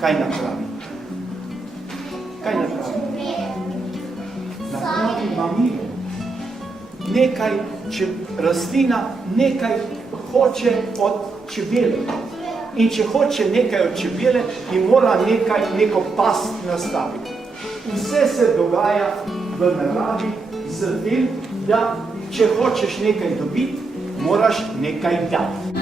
Kaj napravi? Kaj napravi? Napravi mamilo. Nekaj, rastlina nekaj hoče od čebele. In če hoče nekaj od čebele, ji mora neko past nastaviti. Vse se dogaja v naravi z tem, da če hočeš nekaj dobiti, moraš nekaj dati.